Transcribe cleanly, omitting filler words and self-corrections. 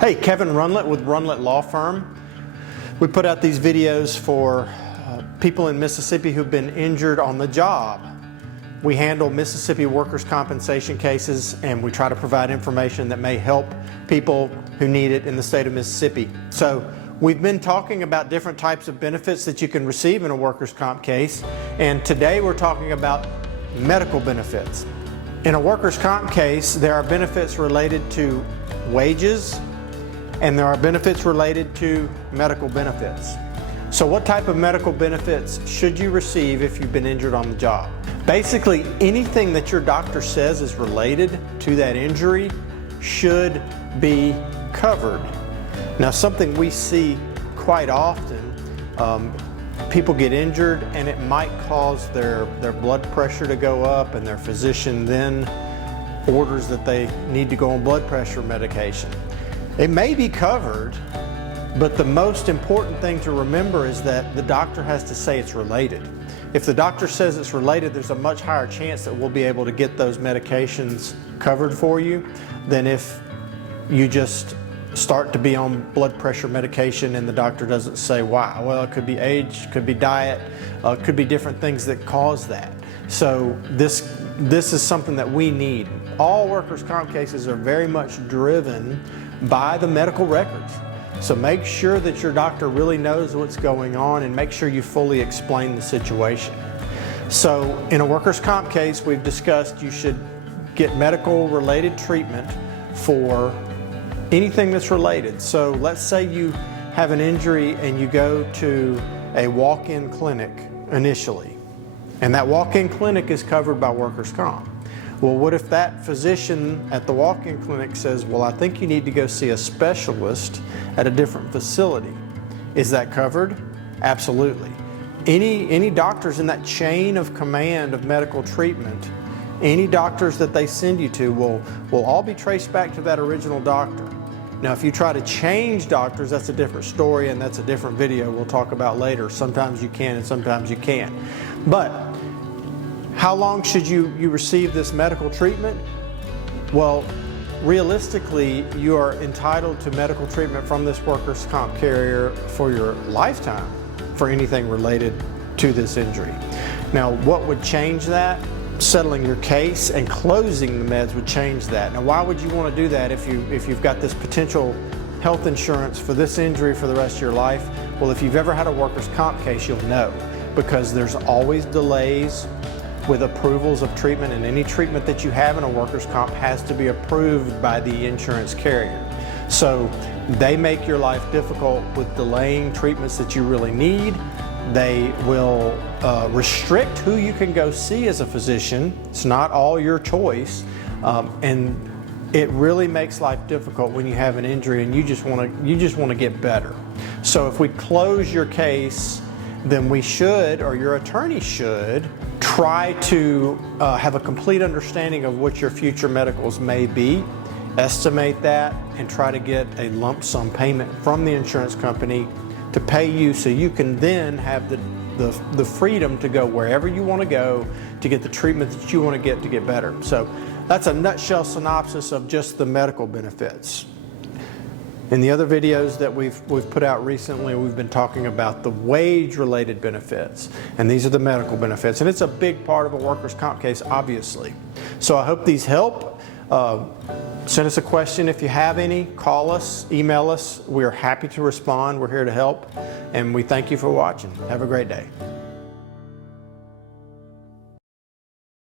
Hey, Kevin Rundlett with Rundlett Law Firm. We put out these videos for people in Mississippi who've been injured on the job. We handle Mississippi workers' compensation cases, and we try to provide information that may help people who need it in the state of Mississippi. So we've been talking about different types of benefits that you can receive in a workers' comp case, and today we're talking about medical benefits. In a workers' comp case, there are benefits related to wages, and there are benefits related to medical benefits. So what type of medical benefits should you receive if you've been injured on the job? Basically, anything that your doctor says is related to that injury should be covered. Now, something we see quite often, people get injured and it might cause their blood pressure to go up, and their physician then orders that they need to go on blood pressure medication. It may be covered, but the most important thing to remember is that the doctor has to say it's related. If the doctor says it's related, there's a much higher chance that we'll be able to get those medications covered for you than if you just start to be on blood pressure medication and the doctor doesn't say why. Well, it could be age, could be diet, could be different things that cause that. So this is something that we need. All workers' comp cases are very much driven by the medical records. So make sure that your doctor really knows what's going on, and make sure you fully explain the situation. So in a workers' comp case, we've discussed you should get medical related treatment for anything that's related. So let's say you have an injury and you go to a walk-in clinic initially, and that walk-in clinic is covered by workers' comp. Well, what if that physician at the walk-in clinic says, well, I think you need to go see a specialist at a different facility? Is that covered? Absolutely. Any doctors in that chain of command of medical treatment, any doctors that they send you to will all be traced back to that original doctor. Now, if you try to change doctors, that's a different story, and that's a different video we'll talk about later. Sometimes you can and sometimes you can't. But how long should you receive this medical treatment? Well, realistically, you are entitled to medical treatment from this workers' comp carrier for your lifetime for anything related to this injury. Now, what would change that? Settling your case and closing the meds would change that. Now, why would you want to do that if you've got this potential health insurance for this injury for the rest of your life? Well, if you've ever had a workers' comp case, you'll know, because there's always delays with approvals of treatment, and any treatment that you have in a workers' comp has to be approved by the insurance carrier. So they make your life difficult with delaying treatments that you really need. They will restrict who you can go see as a physician. It's not all your choice, and it really makes life difficult when you have an injury and you just want to get better. So if we close your case, then we should, or your attorney should, try to have a complete understanding of what your future medicals may be, estimate that, and try to get a lump sum payment from the insurance company to pay you, so you can then have the freedom to go wherever you want to go to get the treatment that you want to get better. So that's a nutshell synopsis of just the medical benefits. In the other videos that we've put out recently, we've been talking about the wage-related benefits, and these are the medical benefits, and it's a big part of a workers' comp case, obviously. So I hope these help. Send us a question if you have any. Call us, email us. We are happy to respond. We're here to help, and we thank you for watching. Have a great day.